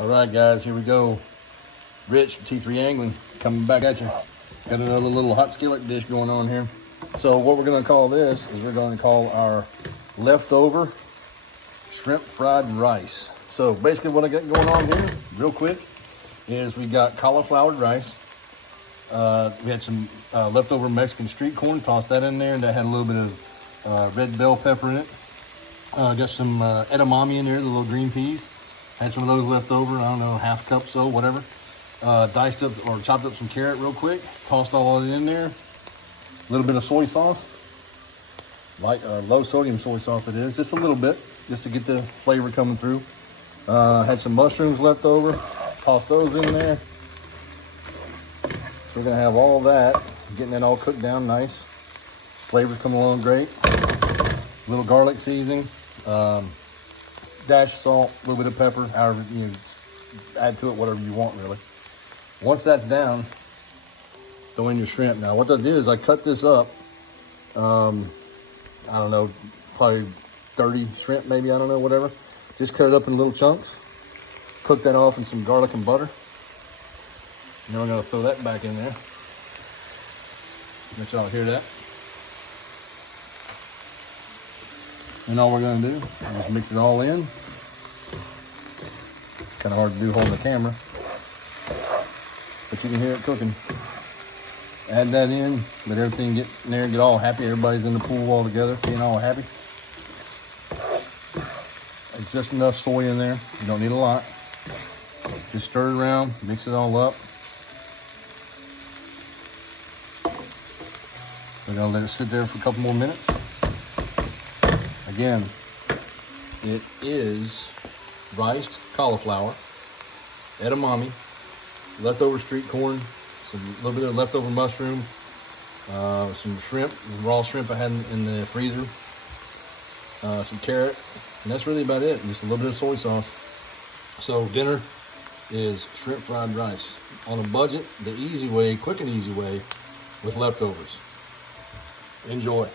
All right, guys, here we go. Rich, T3 Angling, coming back at you. Got another little hot skillet dish going on here. So what we're gonna call this is we're gonna call our leftover shrimp fried rice. So basically what I got going on here, real quick, is we got cauliflower rice. We had some leftover Mexican street corn, tossed that in there, and that had a little bit of red bell pepper in it. Got some edamame in there, the little green peas. Had some of those left over, I don't know, half cup so, whatever. Diced up or chopped up some carrot real quick, tossed all of it in there. A little bit of soy sauce, like low sodium soy sauce it is, just a little bit, just to get the flavor coming through. Had some mushrooms left over, tossed those in there. We're gonna have all that, getting that all cooked down nice. Flavors coming along great. A little garlic seasoning. Dash salt, a little bit of pepper, however, you know, add to it whatever you want really. Once that's down, throw in your shrimp. Now what I did is I cut this up, I don't know, probably 30 shrimp maybe, I don't know, whatever. Just cut it up in little chunks. Cook that off in some garlic and butter. Now we're gonna throw that back in there. Let y'all hear that. And all we're gonna do is mix it all in. Kind of hard to do holding the camera, but you can hear it cooking. Add that in, let everything get in there, get all happy. Everybody's in the pool all together, being all happy. It's just enough soy in there. You don't need a lot. Just stir it around, mix it all up. We're gonna let it sit there for a couple more minutes. Again, it is riced cauliflower, edamame, leftover street corn, a little bit of leftover mushroom, some shrimp, raw shrimp I had in the freezer, some carrot, and that's really about it. Just a little bit of soy sauce. So dinner is shrimp fried rice on a budget, the easy way, quick and easy way, with leftovers. Enjoy.